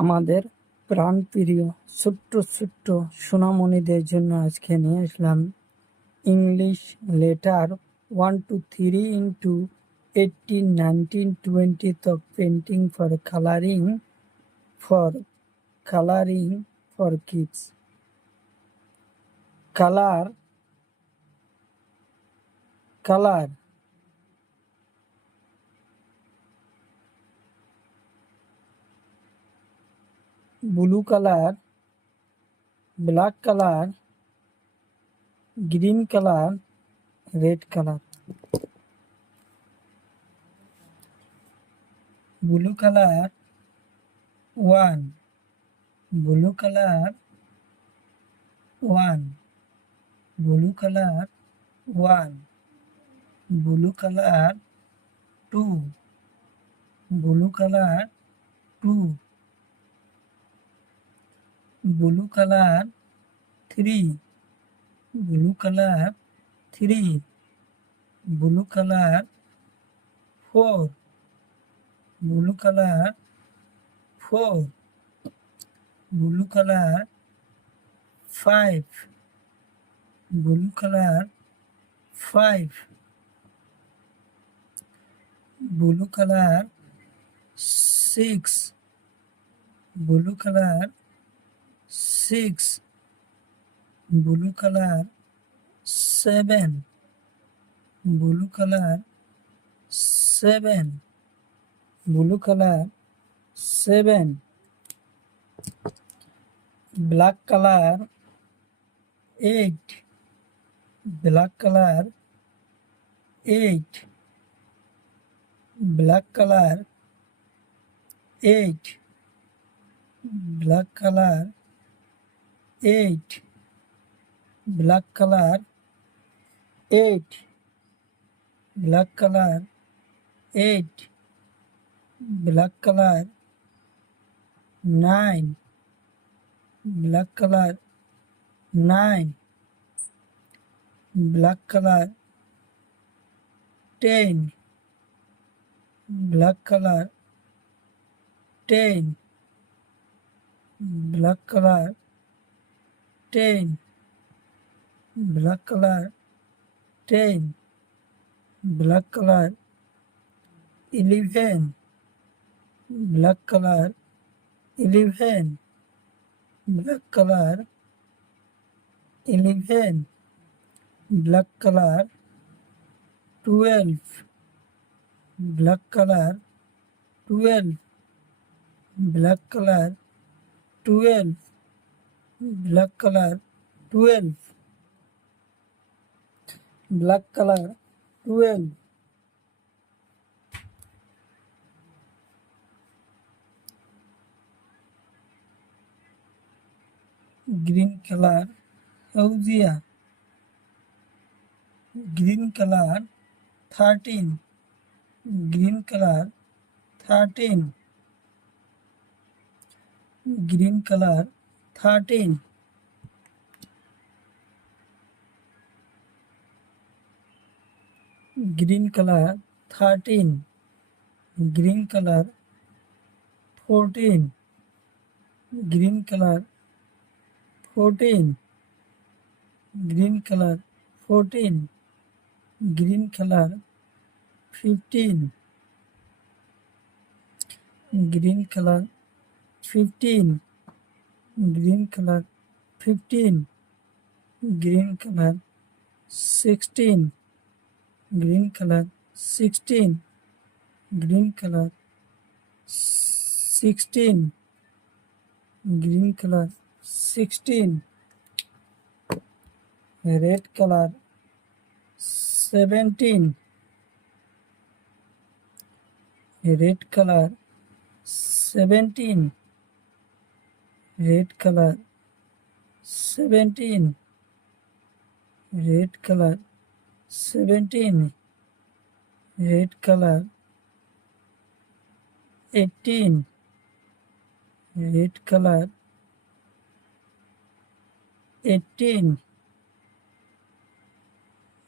আমাদের প্রাণপ্রিয় ছোট্ট ছোট্ট সোনামণিদের জন্য আজকে নিয়ে আসলাম English letter 1 to 3 into 18, 19, 20 of painting for coloring for kids. Color blue color, black color, green color, red color. Blue color 1, blue color 1, blue color 1, blue color 2, blue color 2, blue color 3, blue color 3, blue color 4, blue color 4, blue color 5, blue color 5, blue color 6, blue color 6, blue color 7, blue color 7, blue color 7, black color 8, black color 8, black color 8, black color 8, black color 8, black color 8, black color 9, black color 9, black color 10, black color 10, black color 10, black color 10, black color 11, black color 11, black color 11, black color 12, black color 12, black color 12, black color 12, black color 12, green color সেউজিয়া, green color 13, green color 13, green color 13, green color 13, green color 14, green color 14, green color 14, green color 15, green color 15, green color 15, green color 16, green color 16, green color 16, green color 16, red color 17, red color 17, red color 17, red color 17, red color 18, red color 18,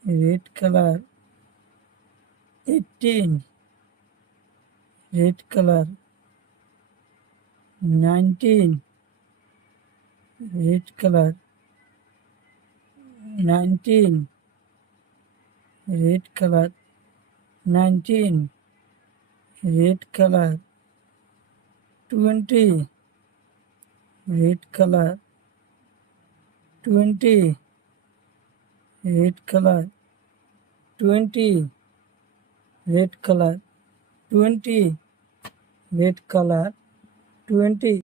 red color 18, red color 19, red color, 19, red color, 19, red color, 20, red color, 20, red color, 20, red color, 20, red color, 20.